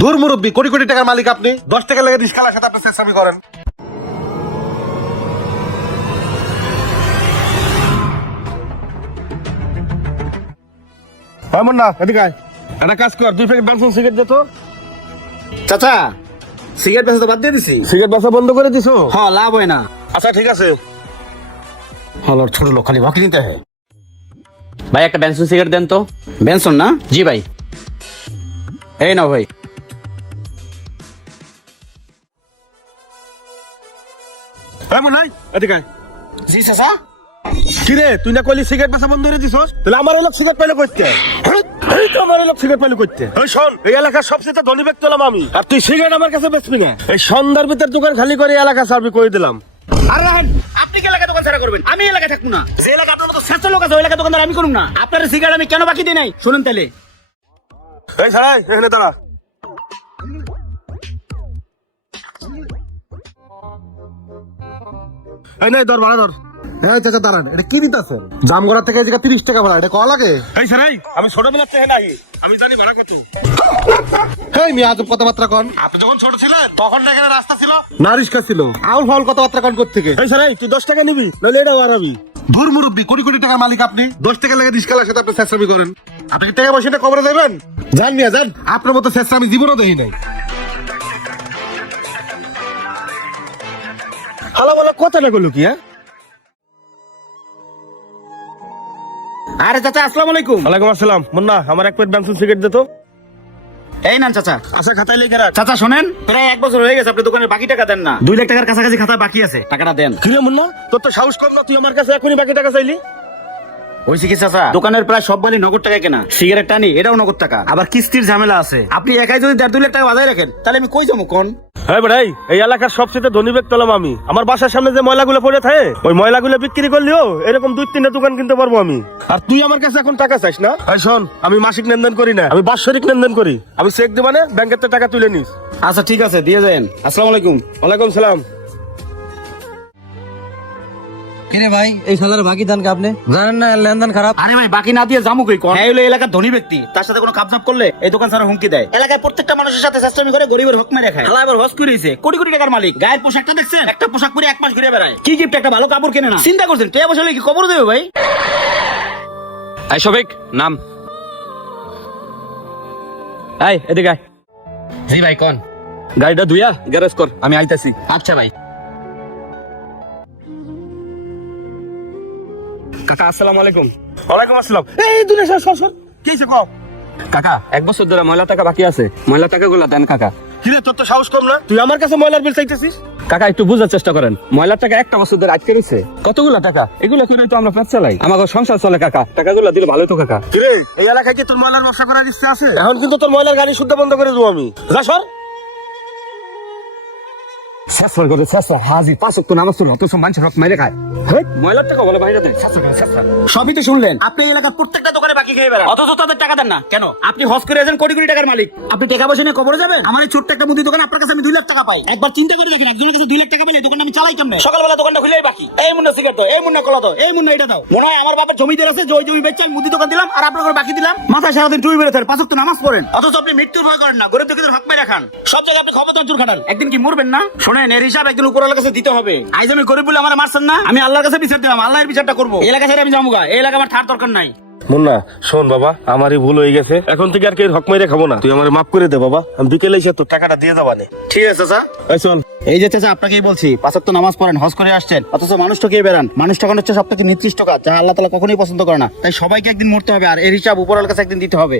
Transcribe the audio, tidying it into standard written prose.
ধুর মুরব্বী, কোটি কোটি টাকার মালিক আপনি, 10 টাকা লেগে রিস্কালার সাথে আপনি চেষ্টামি করেন। এমন না, এদিকে আয়। একটা কাজ কর, 2 প্যাকেট বানসন সিগারেট দে তো। চাচা সিগারেট বেচা তো বাদ দিয়ে দিছি। সিগারেট বেচা বন্ধ করে দিছো? হ্যাঁ, লাভ হয় না। আচ্ছা ঠিক আছে। হলো ছোট লোক, খালি বাকি নিতে হয়। ভাই একটা বেনসন সিগারেট দেন তো। বেনসন না? জি ভাই, এই নাও ভাই। এমন নাই, এদিকে আয়। জি চাচা। কিরে, তুই না কইলি সিগারেট বেচা বন্ধ করে দিছস? তাহলে আমার এলাকা সিগারেট পাইলে কইতে? এই তো আমার এলাকা সিগারেট পাইলে কইতে। এই শোন, এই এলাকার সবচেয়ে ধনী ব্যক্তি হলাম আমি, আর তুই সিগারেট আমার কাছে বেচবি না। এই সন্ধ্যার ভিতর দোকান খালি করে এলাকা সার্ভি করে দিলাম। আর রাহেন, আপনি কি এলাকা দোকান ছাড়া করবেন? আমি এলাকায় থাকবো না। যে এলাকা আপনার মতো শ্রেষ্ঠ লোক আছে, ওই এলাকা দোকানদার আমি করুন না। আপনার সিগারেট আমি কেন বাকি দিই নাই শুনুন তাহলে। এই ছাড়াই, এখানে দাঁড়া। এই নাই, ধর ভাড়া ধর। হ্যাঁ চাচা দাঁড়ান, এটা কি দিতেছেন? জামগড়া থেকে এই জায়গা 30 টাকা ভাড়া, এটা কয়া লাগে? এই ছাড়াই, আমি ছোটবেলার থেকে নাই, আমি জানি ভাড়া কত। হেই মিয়া, আজব কথাবার্তা কন। আপনি যখন ছোট ছিলেন তখন না এখানে রাস্তা ছিল না, রিস্কা ছিল। আউল ফাউল কথাবার্তা কন কোথা থেকে? এই ছাড়াই, তুই 10 টাকা নিবি, নইলে এটাও হারাবি। ধুর মুরব্বী, কোটি কোটি টাকার মালিক আপনি, 10 টাকা লাগে রিস্কালার সাথে আপনি চেষ্টামি করেন। আপনি কি টাকা পয়সাটা কবরে দেবেন? জান মিয়া জান, আপনার মতো চেষ্টা আমি জীবনও দেখি নাই। হালা বলা কথাটা বলো কি? হ্যাঁ, আরে চাচা আসসালামু আলাইকুম। ওয়ালাইকুম আসসালাম। মুন্না, আমার এক প্লেট বেনসন সিগারেট দে তো। এই নেন চাচা। আচ্ছা খাতায় লিখে রাখ। চাচা শোনেন, প্রায় 1 বছর হয়ে গেছে আপনি দোকানের বাকি টাকা দেন না। 2 লাখ টাকার কাছাকাছি খাতা বাকি আছে, টাকাটা দেন। কিরে মুন্না, তোর তো সাহস কম না, তুই আমার কাছে এখনই বাকি টাকা চাইলি? হয়েছে কি চাচা, দোকানের প্রায় সব বালি নগদ টাকা কেনা, সিগারেট টানি এটাও নগদ টাকা, আবার কিস্তির ঝামেলা আছে। আপনি একাই যদি 1.5-2 লাখ টাকা বাজায় রাখেন, তাহলে আমি কই যাবো কোন? হ্যাঁ ভাই, এই এলাকার সবচেয়ে ধনী ব্যক্তি হলাম আমি। আমার বাসার সামনে যে ময়লাগুলো পড়ে থাকে, ওই ময়লাগুলো বিক্রি করলেও এরকম 2-3টা দোকান কিনতে পারবো আমি। আর তুই আমার কাছে এখন টাকা চাইস না? এই শোন, আমি মাসিক লেনদেন করি না, আমি বাৎসরিক লেনদেন করি। আমি চেক দেব না, ব্যাংকের থেকে টাকা তুলে নিস। আচ্ছা ঠিক আছে, দিয়ে যান। আসসালামু আলাইকুম। ওয়ালাইকুম সালাম। কিরে ভাই, এই শালার বাকি দান কে আপনি জানেন না? লেনদেন খারাপ। আরে ভাই, বাকি না দিয়ে যাবো কই কোন? হ্যাঁ, হলো এলাকার ধনী ব্যক্তি, তার সাথে কোনো খাপঝাপ করলে এই দোকান ছাড়া হুমকি দেয়। এলাকায় প্রত্যেকটা মানুষের সাথে চেষ্টামি করে, গরিবের হক মেরে খায়। আল্লাহ এবার হজ করেছে, কোটি কোটি টাকার মালিক। গায়ের পোশাকটা দেখছেন? একটা পোশাক পরে 1 মাস ঘুরে বেড়ায়। কি গিফট, একটা ভালো কাপড় কেনে না। চিন্তা করছেন কে বসলে কি কবর দেবে ভাই? এই শফিক নাম। এই এদিকে আয়। জি ভাই কোন? গাড়িটা ধুইয়া গ্যারেজ কর, আমি আইতাছি। আচ্ছা ভাই। কাকা আসসালামু আলাইকুম। ওয়ালাইকুম আসসালাম। এই দুনে সর সর সর, কি হইছে কও? কাকা 1 বছর ধরে ময়লা টাকা বাকি আছে, ময়লা টাকাগুলো দেন কাকা। কিরে, তোর তো সাহস কম না, তুই আমার কাছে ময়লার বিল চাইতেছিস? কাকা একটু বুঝার চেষ্টা করেন, ময়লার টাকা 1 বছর ধরে আটকে রয়েছে। কতগুলো টাকা, এগুলো করে তো আমরা পেট চালাই, আমাকে সংসার চলে কাকা। টাকাগুলো দিলে ভালো তো কাকা। কিরে, এই এলাকায় কি তোর ময়লার ব্যবসা করার ইচ্ছা আছে? এখন কিন্তু তোর ময়লার গাড়ি শুদ্ধ বন্ধ করে দেবো আমি। যা সর। শেষবার করে শেষবার হাজি 5 ওয়াক্ত নামাজ পড়ে অথচ মানুষের হক মেরে খায়। হেই, ময়লার টাকা বলে বাইরে দেয়। সবই তো শুনলেন, আপনি এই এলাকার প্রত্যেকটা দোকানে বাকি খেয়ে বেড়ান, অথচ তাদের টাকা দেন না কেন? আপনি হজ করে এসেছেন, কোটি কোটি টাকার মালিক। আপনি টাকা পয়সা নিয়ে কবরে যাবেন? আমার এই ছোট্ট একটা মুদি দোকান, আপনার কাছে আমি 2 লাখ টাকা পাই। একবার চিন্তা করে দেখেন, একজনের কাছে 2 লাখ টাকা পেলে এই দোকান আমি চালাই কেমনে? সকালবেলা দোকানটা খুলেই বাকি। এই মুন্না সিগারেট দাও, এই মুন্না কলা দাও, এই মুন্না এটা দাও। মনে হয় আমার বাবার জমিদার আছে, যে ওই জমি বেচে আমি মুদি দোকান দিলাম, আর আপনার বাকি দিলাম। মাথায় সারাদিন টুই বেরোতে 5 ওয়াক্ত নামাজ পড়েন, অথচ আপনি মৃত্যুর ভয় করেন না, গরিব দুঃখীদের হক মেরে খান। সব জায়গায় আপনি ক্ষমতা জোর খাটান, একদিন কি মরবেন না? শোনেন, এর হিসাব একদিন উপরওয়ালার কাছে দিতে হবে। আজ আমি গরিব বলে আমার মারছেন না, আমি আল্লাহর কাছে বিচার দিলাম, আল্লাহর বিচারটা করবো। এই এলাকা ছেড়ে আমি যাবো গা, এই এলাকা আমার থার দরকার নাই। মুন্না শোন বাবা, আমারই ভুল হয়ে গেছে, এখন থেকে আর কেউ হক মেরে খাবো না। তুই আমার মাফ করে দে বাবা, আমি বিকেলে এসে তোর টাকাটা দিয়ে যাবানে। ঠিক আছে চাচা। এই চল। এই যে চাচা, আপনাকেই বলছি, 5 ওয়াক্ত নামাজ পড়েন, হজ করে আসছেন, অথচ মানুষ ঠকিয়ে বেড়ান। মানুষ ঠকানো হচ্ছে সবথেকে নিকৃষ্ট কাজ, যা আল্লাহ তাআলা কখনোই পছন্দ করে না। তাই সবাইকে একদিন মরতে হবে, আর এর হিসাব উপরওয়ালার কাছে একদিন দিতে হবে।